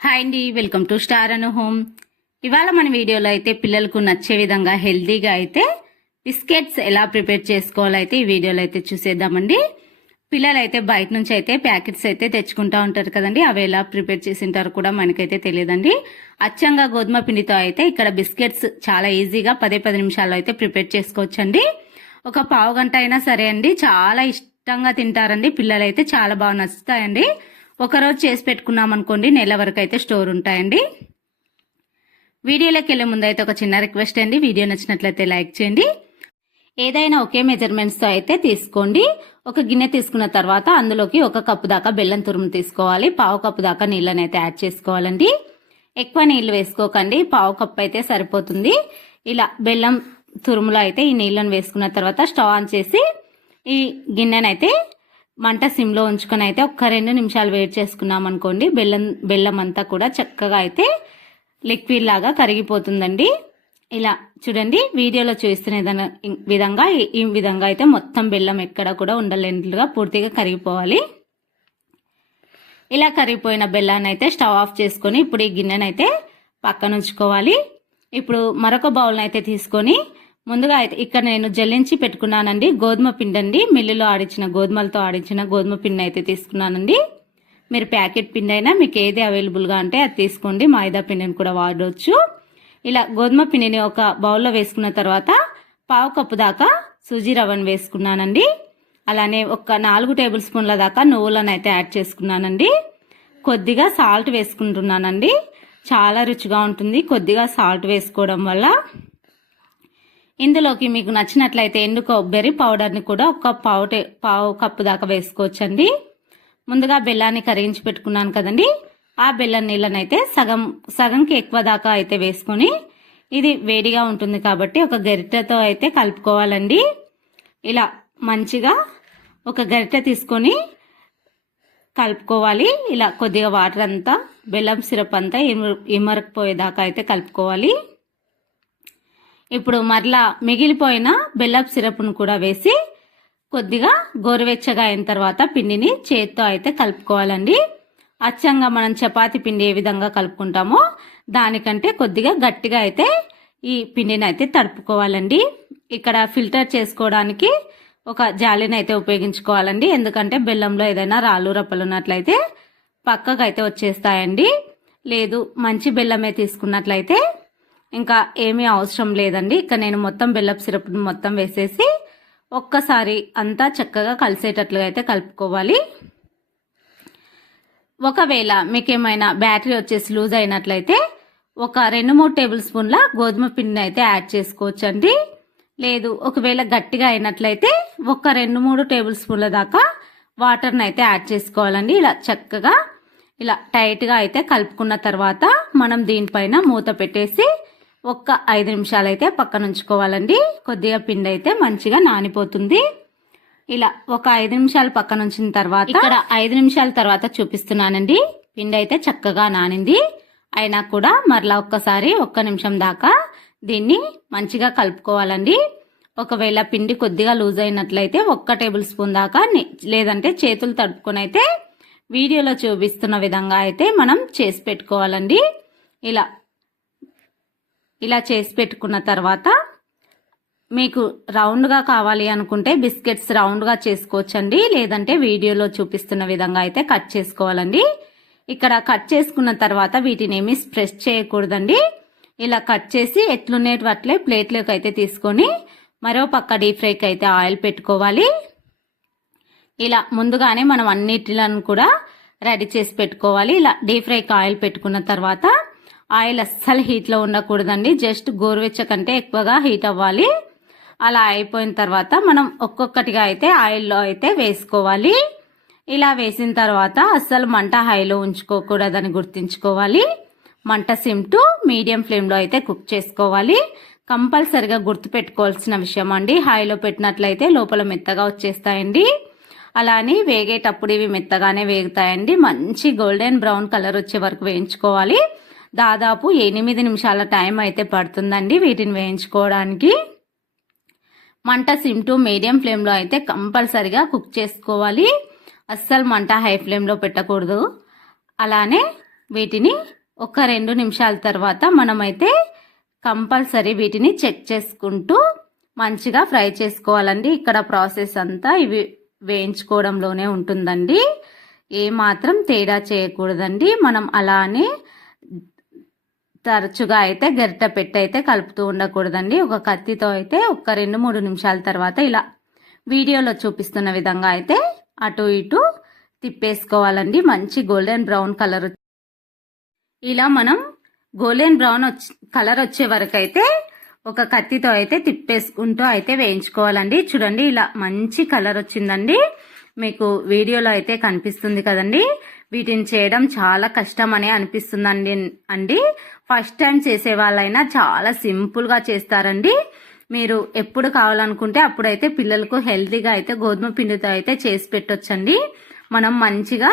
Hi అండి, welcome to star Anu home. ఇవాళ మన వీడియోలో అయితే పిల్లలకు నచ్చే విధంగా హెల్తీగా అయితే బిస్కెట్స్ ఎలా ప్రిపేర్ చేసుకోవాలో అయితే ఈ వీడియోలో అయితే చూసేద్దామండి. పిల్లలు అయితే బయట నుంచి అయితే ప్యాకెట్స్ అయితే తెచ్చుకుంటా ఉంటారు కదండి, అవి ఎలా ప్రిపేర్ చేసింటారో కూడా మనకైతే తెలియదండి. అచ్చంగా గోధుమ పిండితో అయితే ఇక్కడ బిస్కెట్స్ చాలా ఈజీగా 10 నిమిషాల్లో అయితే ప్రిపేర్ చేసుకోవచ్చండి. ఒక పావు గంట అయినా సరే అండి, చాలా ఇష్టంగా తింటారండి పిల్లలు అయితే, చాలా బాగా నచ్చుతాయండి. ఒకరోజు చేసి పెట్టుకున్నాం అనుకోండి, నెల వరకు అయితే స్టోర్ ఉంటాయండి. వీడియోలోకి వెళ్ళే ముందు అయితే ఒక చిన్న రిక్వెస్ట్ అండి, వీడియో నచ్చినట్లయితే లైక్ చేయండి. ఏదైనా ఒకే మెజర్మెంట్స్తో అయితే తీసుకోండి. ఒక గిన్నె తీసుకున్న తర్వాత అందులోకి 1 కప్పు దాకా బెల్లం తురుము తీసుకోవాలి. పావు కప్పు దాకా నీళ్ళని అయితే యాడ్ చేసుకోవాలండి. ఎక్కువ నీళ్లు వేసుకోకండి, పావు కప్పు అయితే సరిపోతుంది. ఇలా బెల్లం తురుములో అయితే ఈ నీళ్ళని వేసుకున్న తర్వాత స్టవ్ ఆన్ చేసి ఈ గిన్నెనైతే మంట సిమ్లో ఉంచుకొని అయితే ఒక 2 నిమిషాలు వెయిట్ చేసుకున్నాం అనుకోండి, బెల్లం అంతా కూడా చక్కగా అయితే లిక్విడ్ లాగా కరిగిపోతుందండి. ఇలా చూడండి, వీడియోలో చూస్తున్న ఈ విధంగా అయితే మొత్తం బెల్లం ఎక్కడ కూడా ఉండలేనట్లుగా పూర్తిగా కరిగిపోవాలి. ఇలా కరిగిపోయిన బెల్లాన్ని అయితే స్టవ్ ఆఫ్ చేసుకొని ఇప్పుడు ఈ గిన్నెనైతే పక్కన ఉంచుకోవాలి. ఇప్పుడు మరొక బౌల్ని అయితే తీసుకొని ముందుగా అయితే ఇక్కడ నేను జల్లించి పెట్టుకున్నానండి గోధుమ పిండి అండి. మిల్లులో ఆడించిన గోధుమలతో ఆడించిన గోధుమ పిండి అయితే తీసుకున్నానండి. మీరు ప్యాకెట్ పిండి అయినా మీకు ఏది అవైలబుల్గా అంటే అది తీసుకోండి, మైదా పిండిని కూడా వాడవచ్చు. ఇలా గోధుమ పిండిని ఒక బౌల్లో వేసుకున్న తర్వాత పావు కప్పు దాకా సూజీ రవ్వను వేసుకున్నానండి. అలానే ఒక 4 టేబుల్ స్పూన్ల దాకా నువ్వులను అయితే యాడ్ చేసుకున్నానండి. కొద్దిగా సాల్ట్ వేసుకుంటున్నానండి, చాలా రుచిగా ఉంటుంది కొద్దిగా సాల్ట్ వేసుకోవడం వల్ల. ఇందులోకి మీకు నచ్చినట్లయితే ఎండు కొబ్బరి పౌడర్ని కూడా ఒక పావు కప్పు దాకా వేసుకోవచ్చండి. ముందుగా బెల్లాన్ని కరిగించి పెట్టుకున్నాను కదండి, ఆ బెల్లం నీళ్ళని అయితే సగంకి ఎక్కువ దాకా అయితే వేసుకొని, ఇది వేడిగా ఉంటుంది కాబట్టి ఒక గరిటెతో అయితే కలుపుకోవాలండి. ఇలా మంచిగా ఒక గరిటె తీసుకొని కలుపుకోవాలి. ఇలా కొద్దిగా వాటర్ అంతా బెల్లం సిరప్ అంతా ఇమరకపోయేదాకా అయితే కలుపుకోవాలి. ఇప్పుడు మరలా మిగిలిపోయిన బెల్లపు సిరప్ను కూడా వేసి కొద్దిగా గోరువెచ్చగా అయిన తర్వాత పిండిని చేత్తో అయితే కలుపుకోవాలండి. అచ్చంగా మనం చపాతీ పిండి ఏ విధంగా కలుపుకుంటామో దానికంటే కొద్దిగా గట్టిగా అయితే ఈ పిండిని అయితే తడుపుకోవాలండి. ఇక్కడ ఫిల్టర్ చేసుకోవడానికి ఒక జాలిని అయితే ఉపయోగించుకోవాలండి, ఎందుకంటే బెల్లంలో ఏదైనా రాళ్ళు రప్పలు ఉన్నట్లయితే పక్కకు అయితే వచ్చేస్తాయండి. లేదు మంచి బెల్లమే తీసుకున్నట్లయితే ఇంకా ఏమీ అవసరం లేదండి. ఇక్కడ నేను మొత్తం బెల్లపు సిరప్ మొత్తం వేసేసి ఒక్కసారి అంతా చక్కగా కలిసేటట్లుగా అయితే కలుపుకోవాలి. ఒకవేళ మీకు ఏమైనా బ్యాటరీ వచ్చేసి లూజ్ అయినట్లయితే ఒక 2-3 టేబుల్ స్పూన్ల గోధుమ పిండిని అయితే యాడ్ చేసుకోవచ్చండి. లేదు ఒకవేళ గట్టిగా అయినట్లయితే ఒక 2-3 టేబుల్ స్పూన్ల దాకా వాటర్ని అయితే యాడ్ చేసుకోవాలండి. ఇలా చక్కగా ఇలా టైట్గా అయితే కలుపుకున్న తర్వాత మనం దీనిపైన మూత పెట్టేసి ఒక 5 నిమిషాలు అయితే పక్కన ఉంచుకోవాలండి. కొద్దిగా పిండి అయితే మంచిగా నానిపోతుంది. ఇలా ఒక 5 నిమిషాలు పక్కన ఉంచిన తర్వాత ఇక్కడ 5 నిమిషాల తర్వాత చూపిస్తున్నానండి, పిండి అయితే చక్కగా నానింది. అయినా కూడా మరలా ఒక్కసారి 1 నిమిషం దాకా దీన్ని మంచిగా కలుపుకోవాలండి. ఒకవేళ పిండి కొద్దిగా లూజ్ అయినట్లయితే 1 టేబుల్ స్పూన్ దాకా లేదంటే చేతులు తడుపుకొని అయితే వీడియోలో చూపిస్తున్న విధంగా అయితే మనం చేసి పెట్టుకోవాలండి. ఇలా చేసి పెట్టుకున్న తర్వాత మీకు రౌండ్గా కావాలి అనుకుంటే బిస్కెట్స్ రౌండ్గా చేసుకోవచ్చండి, లేదంటే వీడియోలో చూపిస్తున్న విధంగా అయితే కట్ చేసుకోవాలండి. ఇక్కడ కట్ చేసుకున్న తర్వాత వీటిని ఏమీ ప్రెస్ చేయకూడదండి. ఇలా కట్ చేసి ఎట్లున్నేటి అట్లే ప్లేట్లోకి అయితే తీసుకొని మరో పక్క డీప్ ఫ్రైకి అయితే ఆయిల్ పెట్టుకోవాలి. ఇలా ముందుగానే మనం అన్నిటిలను కూడా రెడీ చేసి పెట్టుకోవాలి. ఇలా డీప్ ఫ్రైకి ఆయిల్ పెట్టుకున్న తర్వాత ఆయిల్ అస్సలు హీట్లో ఉండకూడదండి, జస్ట్ గోరువెచ్చ కంటే ఎక్కువగా హీట్ అవ్వాలి. అలా అయిపోయిన తర్వాత మనం ఒక్కొక్కటిగా అయితే ఆయిల్లో అయితే వేసుకోవాలి. ఇలా వేసిన తర్వాత అస్సలు మంట హైలో ఉంచుకోకూడదని గుర్తుంచుకోవాలి. మంట సిమ్ టు మీడియం ఫ్లేమ్లో అయితే కుక్ చేసుకోవాలి. కంపల్సరిగా గుర్తుపెట్టుకోవాల్సిన విషయం అండి, హైలో పెట్టినట్లయితే లోపల మెత్తగా వచ్చేస్తాయండి. అలానే వేగేటప్పుడు ఇవి మెత్తగానే వేగుతాయండి. మంచి గోల్డెన్ బ్రౌన్ కలర్ వచ్చే వరకు వేయించుకోవాలి. దాదాపు 8 నిమిషాల టైం అయితే పడుతుందండి వీటిని వేయించుకోవడానికి. మంట సిమ్ టు మీడియం ఫ్లేమ్లో అయితే కంపల్సరిగా కుక్ చేసుకోవాలి, అస్సలు మంట హై ఫ్లేమ్లో పెట్టకూడదు. అలానే వీటిని ఒక 2 నిమిషాల తర్వాత మనమైతే కంపల్సరీ వీటిని చెక్ చేసుకుంటూ మంచిగా ఫ్రై చేసుకోవాలండి. ఇక్కడ ప్రాసెస్ అంతా ఇవి వేయించుకోవడంలోనే ఉంటుందండి. ఏ మాత్రం తేడా చేయకూడదండి. మనం అలానే తరచుగా అయితే గరిట పెట్టి అయితే కలుపుతూ ఉండకూడదండి. ఒక కత్తితో అయితే ఒక 2-3 నిమిషాల తర్వాత ఇలా వీడియోలో చూపిస్తున్న విధంగా అయితే అటు ఇటు తిప్పేసుకోవాలండి. మంచి గోల్డెన్ బ్రౌన్ కలర్ ఇలా మనం గోల్డెన్ బ్రౌన్ కలర్ వచ్చే వరకు అయితే ఒక కత్తితో అయితే తిప్పేసుకుంటూ అయితే వేయించుకోవాలండి. చూడండి ఇలా మంచి కలర్ వచ్చిందండి. మీకు వీడియోలో అయితే కనిపిస్తుంది కదండి. వీటిని చేయడం చాలా కష్టం అని అనిపిస్తుందండి. ఫస్ట్ టైం చేసే వాళ్ళైనా చాలా సింపుల్గా చేస్తారండి. మీరు ఎప్పుడు కావాలనుకుంటే అప్పుడైతే పిల్లలకు హెల్తీగా అయితే గోధుమ పిండితో అయితే చేసి పెట్టొచ్చండి. మనం మంచిగా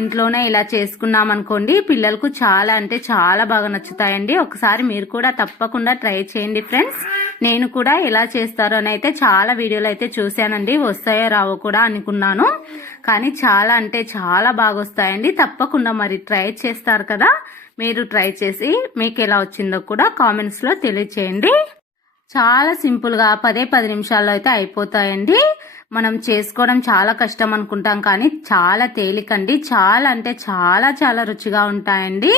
ఇంట్లోనే ఇలా చేసుకున్నాం అనుకోండి, పిల్లలకు చాలా అంటే చాలా బాగా నచ్చుతాయండి. ఒకసారి మీరు కూడా తప్పకుండా ట్రై చేయండి ఫ్రెండ్స్. నేను కూడా ఎలా చేస్తారో అని అయితే చాలా వీడియోలు అయితే చూశానండి. వస్తాయో రావో కూడా అనుకున్నాను, కానీ చాలా అంటే చాలా బాగా వస్తాయండి. తప్పకుండా మరి ట్రై చేస్తారు కదా, మీరు ట్రై చేసి మీకు ఎలా వచ్చిందో కూడా కామెంట్స్ లో తెలియచేయండి. చాలా సింపుల్ గా 10 నిమిషాల్లో అయితే అయిపోతాయండి. మనం చేసుకోవడం చాలా కష్టం అనుకుంటాం, కానీ చాలా తేలికండి. చాలా అంటే చాలా చాలా రుచిగా ఉంటాయండి.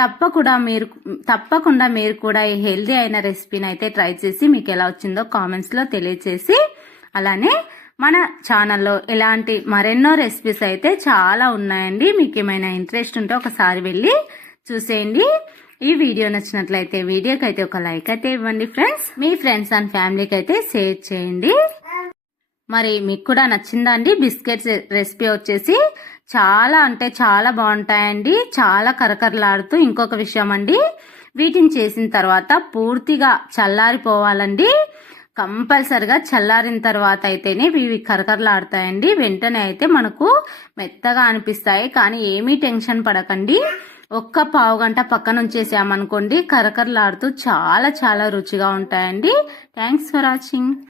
తప్పకుండా మీరు కూడా ఈ హెల్దీ అయిన రెసిపీని అయితే ట్రై చేసి మీకు ఎలా వచ్చిందో కామెంట్స్ లో తెలియచేసి, అలానే మన ఛానల్లో ఇలాంటి మరెన్నో రెసిపీస్ అయితే చాలా ఉన్నాయండి. మీకు ఏమైనా ఇంట్రెస్ట్ ఉంటే ఒకసారి వెళ్ళి చూసేయండి. ఈ వీడియో నచ్చినట్లయితే వీడియోకి అయితే ఒక లైక్ అయితే ఇవ్వండి ఫ్రెండ్స్. మీ ఫ్రెండ్స్ అండ్ ఫ్యామిలీకి అయితే షేర్ చేయండి. మరి మీకు కూడా నచ్చిందా అండి? బిస్కెట్స్ రెసిపీ వచ్చేసి చాలా అంటే చాలా బాగుంటాయండి. చాలా కరకరలాడుతూ. ఇంకొక విషయం అండి, వీటిని చేసిన తర్వాత పూర్తిగా చల్లారిపోవాలండి. కంపల్సరిగా చల్లారిన తర్వాత అయితేనే ఇవి కరకరలాడుతాయండి. వెంటనే అయితే మనకు మెత్తగా అనిపిస్తాయి, కానీ ఏమీ టెన్షన్ పడకండి. ఒక్క పావు గంట పక్కన ఉంచేసామనుకోండి, కరకరలాడుతూ చాలా చాలా రుచిగా ఉంటాయండి. Thanks for watching.